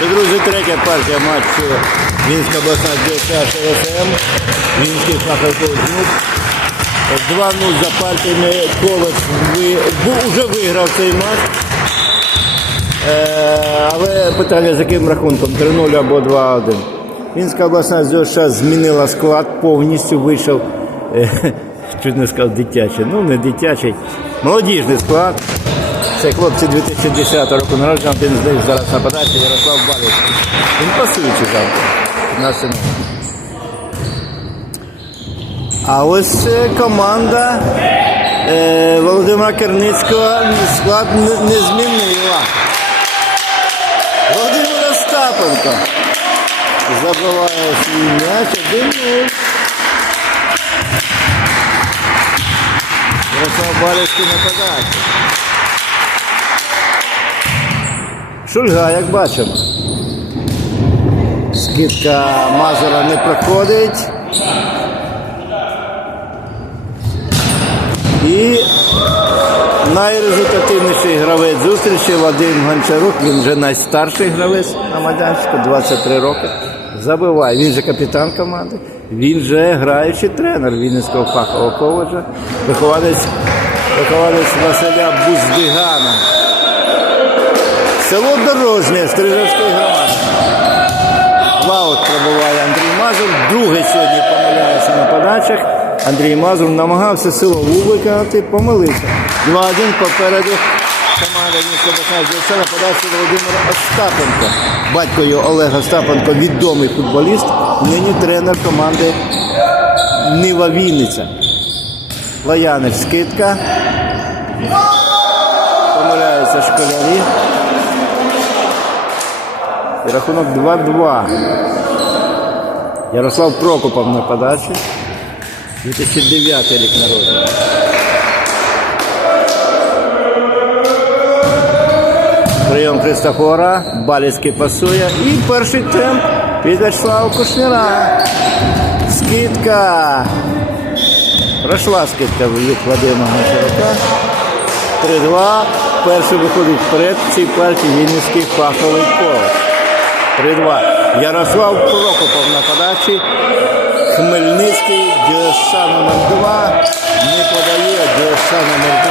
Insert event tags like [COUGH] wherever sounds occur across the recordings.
Це, друзі, третя партія матчу Вінська обласна ДСА ШФМ. Вінський фаховий жнук. 2-0 за партіями Колос вже виграв цей матч. Е, але питання з яким рахунком? 3-0 або 2-1. Вінська обласна ЗОШ змінила склад, повністю вийшов, е, [LAUGHS] чуть не сказав дитячий, ну не дитячий, молодіжний склад. Це хлопці 2010 року народження, один з них зараз нападається Ярослав Баліч. Він пасуючий завтра. На сину. А ось е, команда е, Володимира Керницького склад не, змінила. Володимир Остапенко забиває свій м'яч 1-0. Ярослав Балівський нападається. Шульга, як бачимо. Скидка Мазура не проходить. І найрезультативніший гравець зустрічі Вадим Гончарук. Він вже найстарший гравець на майданчику, 23 роки. Забиває. Він же капітан команди. Він же граючий тренер Вінницького фахового коледжа, вихованець, вихованець Василя Буздигана. Село Дорожнє Стрижевської громади. Лаут пробуває Андрій Мазур. Другий сьогодні помиляється на подачах. Андрій Мазур намагався силову виконати, помилився. 2-1 попереду команда міста на подачі Володимира Остапенко. Батько його Олег Остапенко відомий футболіст, нині тренер команди Нива Вінниця. Лаянич скидка. Помиляються школярі. І рахунок 2-2. Ярослав Прокопов на подачі. 2009 рік народження. Прийом Христофора. Баліцький пасує. І перший темп від Вячеслава Кушніра. Скидка. Пройшла скидка від Вадима Гончарука. 3-2. Перший виходить вперед в цій партії Вінницький фаховий коледж. 3-2. Ярослав Прокопов на подачі. Хмельницький ДСА номер 2 не подає ДСА номер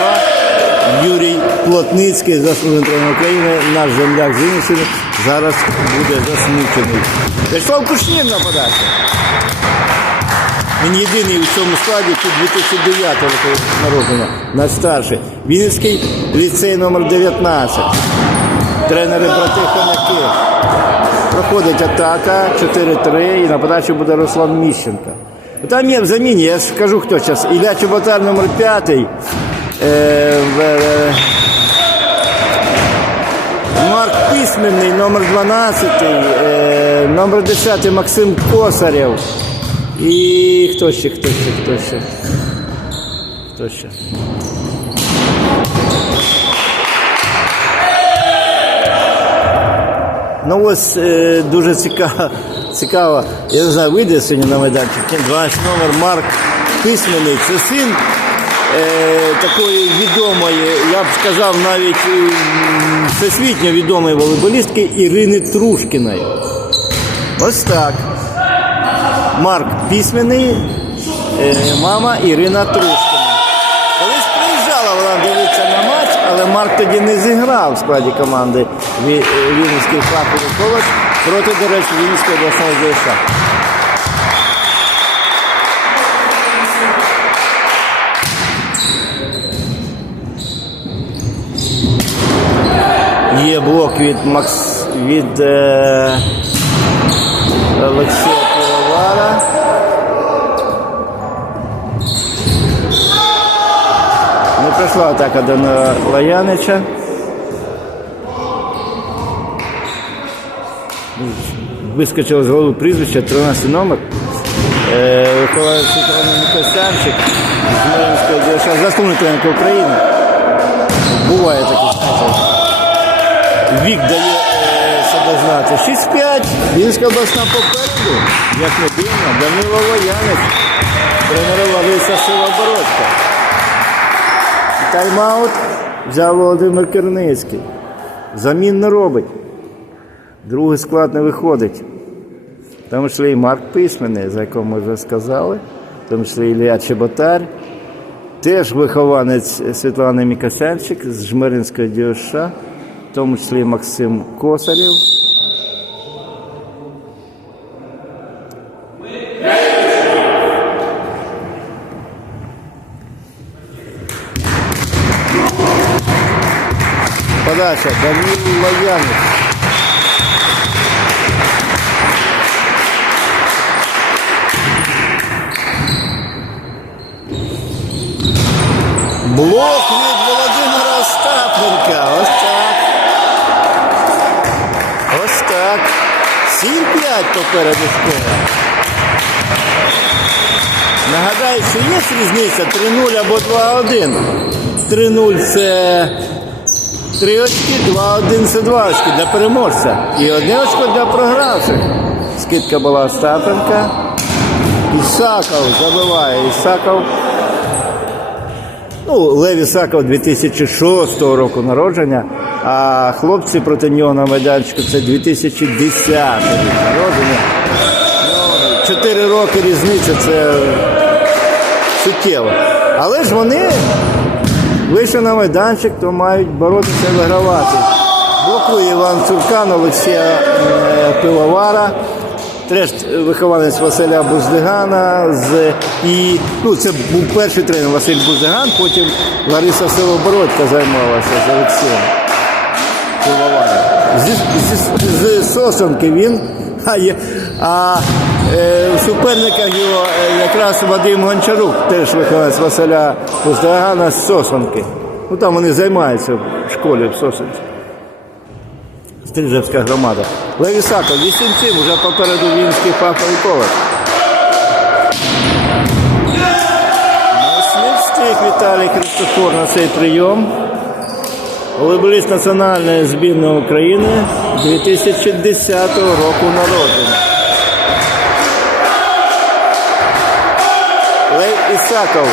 2 Юрій Плотницький, заслужений тренер України, наш земляк з Вінниччини, зараз буде засмучений. Вячеслав Кушнір на подачі. Він єдиний у цьому складі тут 2009 року народження, найстарший. Вінницький ліцей номер 19 Тренери брати Хомяки. Проходить атака 4-3 і на подачі буде Руслан Міщенко. Там є в заміні, я скажу хто зараз. Ілля Чоботар номер 5. Е, е, Марк Письменний, номер 12, е, номер 10 Максим Косарєв. І хто ще, хто ще, хто ще? Хто ще? Ну ось е, дуже цікаво, цікаво, я не знаю, вийде сьогодні на майданчик. 12 номер Марк Письменний. Це син е, такої відомої, я б сказав, навіть е, всесвітньо відомої волейболістки Ірини Трушкіної. Ось так. Марк Письменний, е, мама Ірина Трушкіна. Колись приїжджала вона дивитися на матч, але Марк тоді не зіграв в складі команди Вінницький фаховий коледж проти, до речі, Вінницької обласної ЗСА. Є блок від Макс від е, Олексія Пивовара. Не пройшла атака до Лаянича. Вискочив з голови прізвище, 13 номер. Е, Світлана Микосянчик з Мар'їнської ДШ, заслужений тренер України. Буває таке. Вік дає е, себе знати. 6-5. Вінська обласна попереду. Як не дивно, Данило Лоянець. Тренер Лариса Силобородька. Тайм-аут взяв Володимир Керницький. Замін не робить. Другий склад не виходить. В тому числі і Марк Письменний, за якого ми вже сказали, в тому числі Ілля Чеботар, теж вихованець Світлани Мікасянчик з Жмеринської ДЮШ, в тому числі і Максим Косарєв. Подача Данил Лоянец. Блок від Володимира Остапенка. Ось так. Ось так. 7-5 попереду школа. Нагадаю, що є різниця 3-0 або 2-1. 3-0 це 3 очки, 2-1 це 2 очки для переможця. І одне очко для програвших. Скидка була Остапенка. Ісаков забиває. Ісаков. Ну, Лев Ісаков 2006 року народження, а хлопці проти нього на майданчику це 2010 рік народження. Ну, Чотири роки різниця це суттєво. Але ж вони вийшли на майданчик, то мають боротися вигравати. Блокує Іван Цуркан, Олексія е, Пивовара. Теж вихованець Василя Буздигана з і ну це був перший тренер Василь Буздиган, потім Лариса Силобородька займалася з Олексієм. Зі, зі, з Сосонки він, а, є, а е, суперниках його е, якраз Вадим Гончарук, теж вихованець Василя Буздигана з Сосонки. Ну там вони займаються в школі в Сосонці. Стрижевська громада. Левісако, 8-7, вже попереду Вінський. Не встиг Віталій Христофор на цей прийом. Волейболіст національної збірної України 2010 року народження. Лев Ісаков.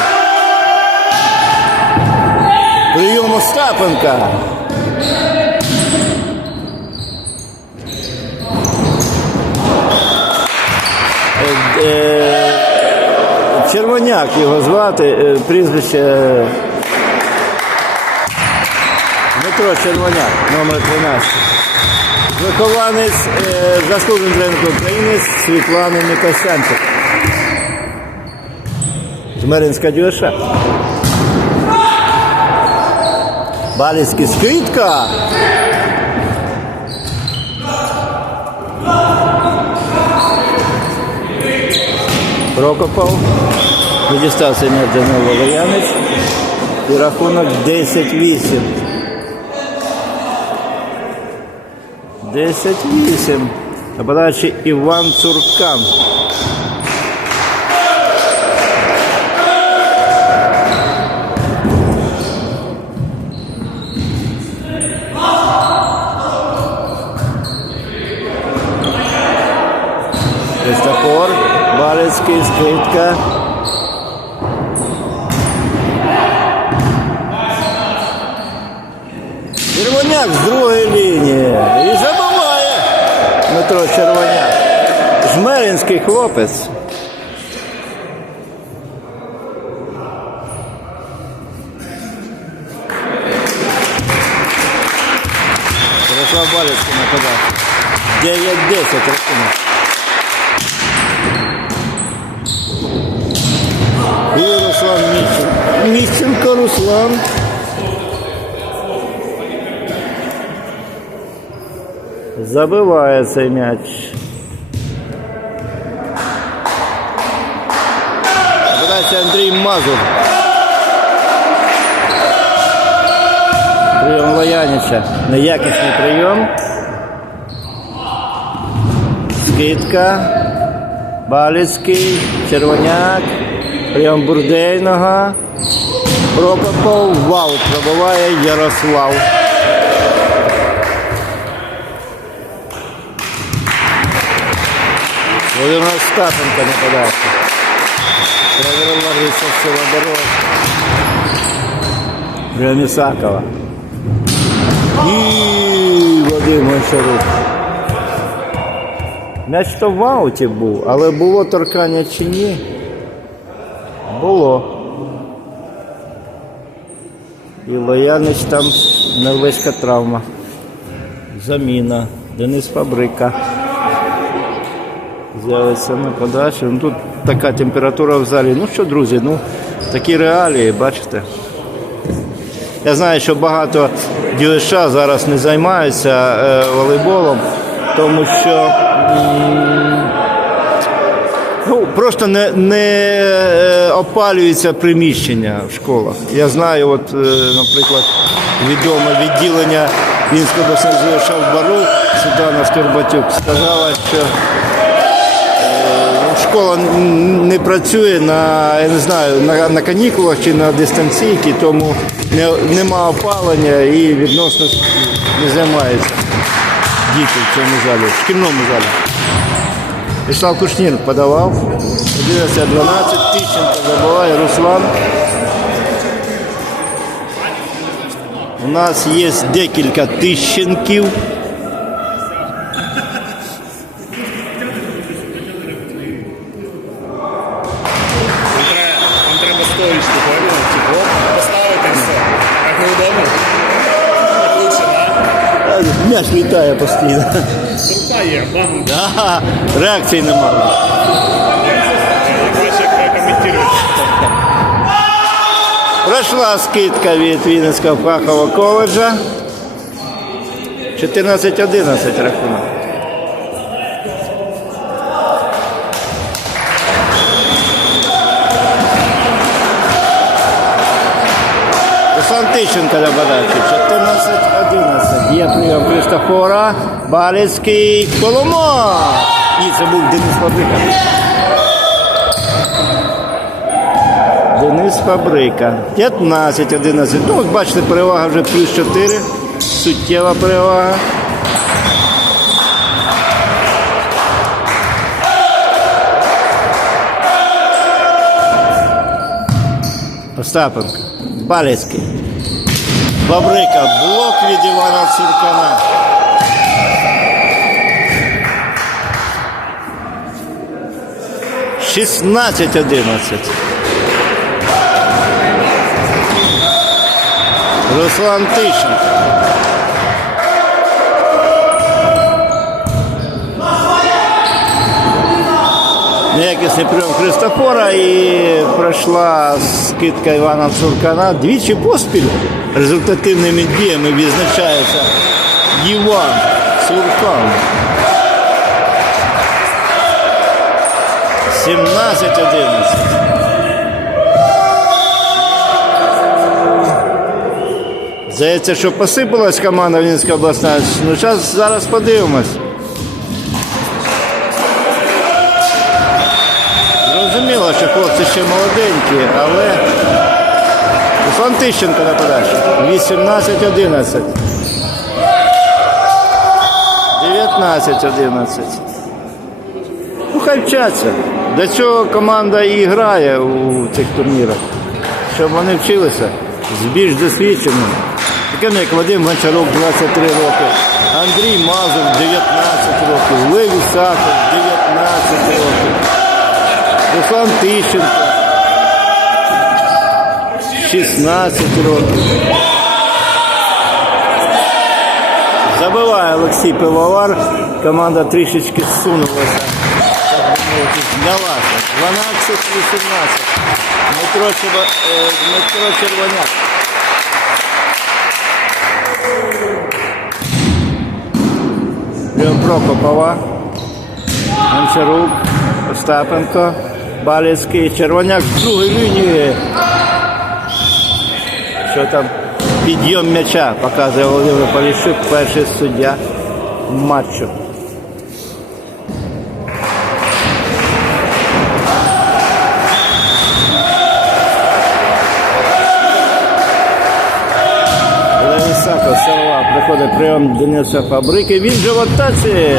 Прийом Остапенка. Червоняк його звати, е, прізвище е, Дмитро Червоняк, номер 13. Вихованець е, заслужений тренер України Світлани Мікосянчик. Жмеринська дюша. Балівський скидка. Прокопов. Не дістався м'яч Данило Лоянець. І рахунок 10-8. 10-8. На подачі Іван Цуркан. Христофор, Балецький, скидка. Червоняк з другої лінії. І забиває Дмитро Червоняк. Жмеринський хлопець. Ярослав Балецький нападав. 9-10 рахунок. І Руслан Міщенко. Руслан. Забиває цей м'яч. Подача Андрій Мазур. Прийом Лоянича. Неякісний прийом. Скидка. Балицький, Червоняк. Прийом Бурдейного. Прокопов. Вау. Пробиває Ярослав. Володимир Остапенко нападався. Тренер Лариса Силобород. Прям Ісакова. І Вадим Гончарук. М'яч то в ауті був, але було торкання чи ні? Було. І лояльність там невеличка травма. Заміна. Денис Фабрика. З'явиться на подачу. Ну, тут така температура в залі. Ну що, друзі, ну такі реалії, бачите. Я знаю, що багато ДЮСШ зараз не займаються е, волейболом, тому що ну, просто не, не е, опалюється приміщення в школах. Я знаю, от, е, наприклад, відоме відділення обласного ДЮСШ в Світлана Скорбатюк сказала, що Ну, Школа не працює на, я не знаю, на, на канікулах чи на дистанційці, тому не, нема опалення і відносно не займаються діти в цьому залі, в шкільному залі. Вячеслав Кушнір подавав. 11-12, Тищенко забиває Руслан. У нас є декілька Тищенків. Вам треба, вам треба стоїчку, поняв? Типу, поставити і все. Як неудобно? Так лучше, да? Е, М'яч літає постійно. Да, реакції немає. Пройшла скидка від Вінницького фахового коледжа. 14-11 рахунок. Руслан Тищенко на подачі. 14-11. Є прийом Христофора. Балицький Коломо. Ні, це був Денис Фабрика. Денис Фабрика. 15-11. Ну, от бачите, перевага вже плюс 4. Суттєва перевага. Остапенко. Балецький. Фабрика. Блок від Івана Цуркана. Шістнадцять одинадцять. Руслан Тищенко. Неякісний прийом Христофора і пройшла скидка Івана Цуркана. Двічі поспіль результативними діями відзначається Іван Цуркан. 17-11. Здається, що посипалась команда Вінницька обласна. Ну, зараз подивимось. Зрозуміло, що хлопці ще молоденькі, але Руслан Тищенко на подачі. 18-11. 19-11. Ну, хай вчаться. Для цього команда і грає у цих турнірах. Щоб вони вчилися з більш досвідченими. Таким як Вадим Гончарук 23 роки, Андрій Мазур 19 років, Леві Сахов 19 років, Руслан Тищенко 16 років. Забиває Олексій Пивовар. Команда трішечки зсунулася. Так би 12-18. Дмитро, Червоняк. Прокопова. Гончарук, Остапенко, Балецький, Червоняк з другої лінії. Що там? Підйом м'яча показує Володимир Поліщук, перший суддя матчу. Левісако, Сарова, приходить прийом Дениса Фабрики. Він же в.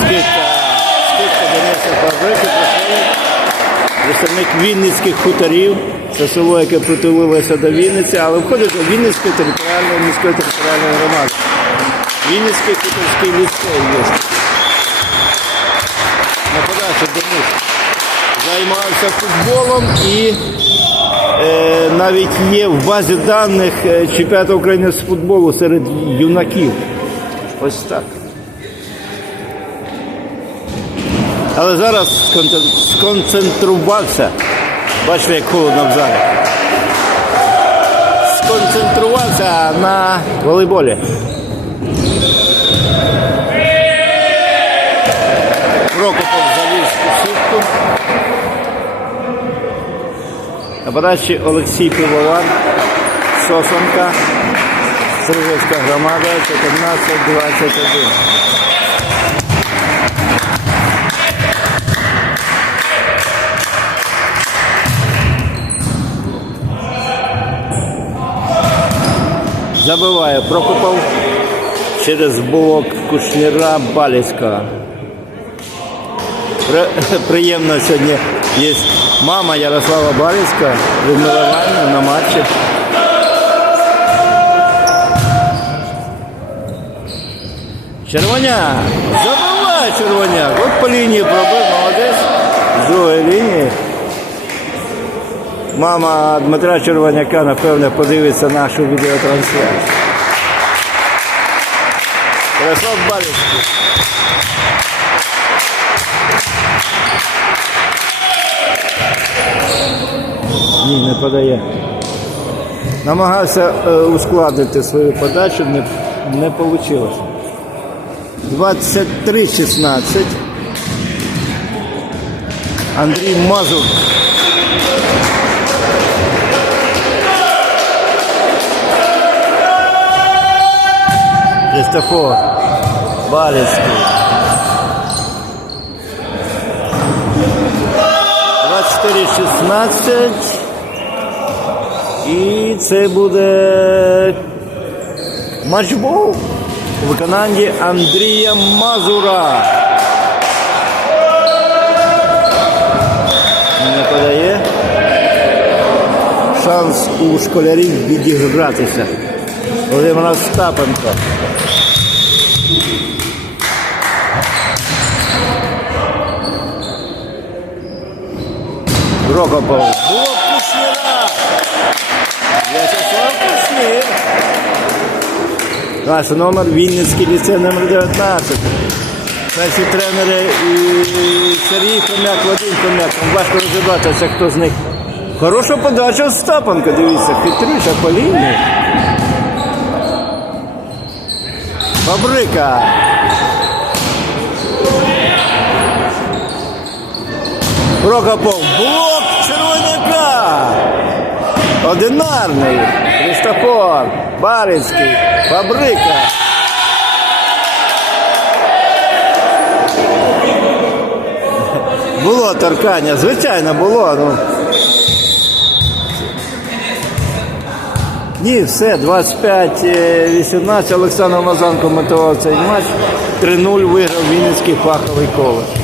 Скидка, скидка Дениса Фабрики приходить. представник Вінницьких хуторів. Це село, яке притулилося до Вінниці, але входить до Вінницької територіальної міської територіальної громади. Вінницький хуторський ліцей є. На подачу до них займався футболом і е, навіть є в базі даних е, чемпіонату України з футболу серед юнаків. Ось так. Але зараз сконцентрувався. Бачите, як холодно в залі. Сконцентрувався на волейболі. Прокопов заліз у сітку. На подачі Олексій Пивовар, Сосонка, Стрижевська громада, 14-21. Забиває Прокопов через блок Кушніра Баліська. [LAUGHS] Приємно сьогодні є мама Ярослава Баліська, Людмила на матчі. Червоня! Забиває червоняк! От по лінії пробив, молодець. З другої лінії. Мама Дмитра Червоняка, напевне, подивиться нашу відеотрансляцію. Ярослав Баліський. Ні, не подає. Намагався е, ускладнити свою подачу, не, не вийшло. 23-16. Андрій Мазур. Христофор Балецький. 24-16. І це буде матчбол у виконанні Андрія Мазура. Не подає. Шанс у школярів відігратися. Володимир Остапенко. Прокопов. Блок Кушнира. В'ячеслав Кушнир. Наш номер Вінницький ліцей номер 19. Перші тренери і Сергій Хомяк, Вадим Хомяк. Важко розібратися, хто з них. Хороша подача Остапенко, дивіться, хитріша по лінії. Фабрика. Прокопов. Блок червоняка. Одинарний. Христофор. Барицький. Фабрика. Було торкання, звичайно, було. Ну. Ні, все, 25-18 Олександр Мазан коментував цей матч. 3-0 виграв Вінницький фаховий коледж.